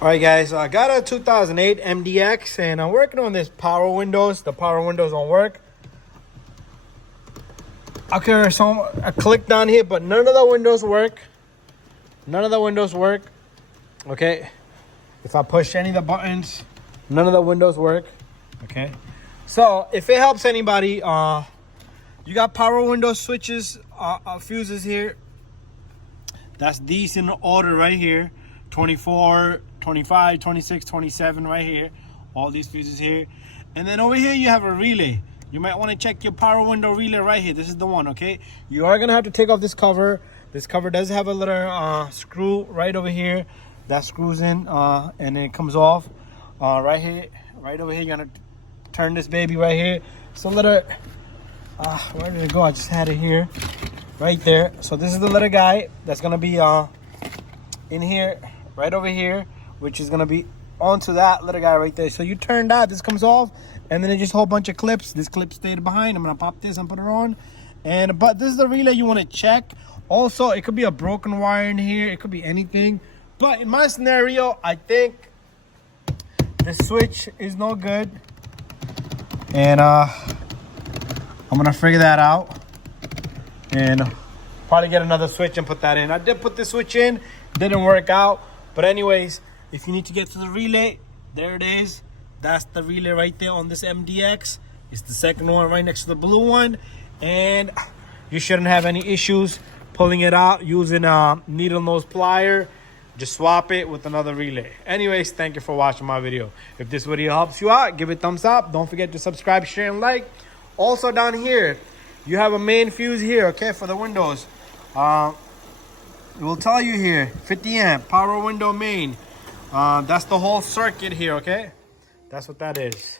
All right, guys, I got a 2008 MDX, and I'm working on this power windows. The power windows don't work. Okay, so I clicked down here, but none of the windows work. None of the windows work. Okay, if I push any of the buttons, none of the windows work. Okay, so if it helps anybody, you got power window switches, fuses here. That's these in order right here. 24, 25, 26, 27 right here. All these fuses here. And then over here you have a relay. You might want to check your power window relay right here. This is the one, okay? You are going to have to take off this cover. This cover does have a little screw right over here. That screws in and then it comes off. Right here, right over here, you're going to turn this baby right here. So little, where did it go? I just had it here. Right there. So this is the little guy that's going to be in here. Right over here, which is gonna be onto that little guy right there. So you turn that, this comes off, and then it's just a whole bunch of clips. This clip stayed behind. I'm gonna pop this and put it on. But this is the relay you want to check. Also, it could be a broken wire in here. It could be anything. But in my scenario, I think the switch is no good, and I'm gonna figure that out and probably get another switch and put that in. I did put this switch in, didn't work out. But anyways, if you need to get to the relay, there it is. That's the relay right there on this MDX. It's the second one right next to the blue one. And you shouldn't have any issues pulling it out using a needle nose plier. Just swap it with another relay. Anyways, thank you for watching my video. If this video helps you out, give it a thumbs up. Don't forget to subscribe, share, and like. Also down here, you have a main fuse here, okay, for the windows. It will tell you here, 50 amp, power window main. That's the whole circuit here, okay? That's what that is.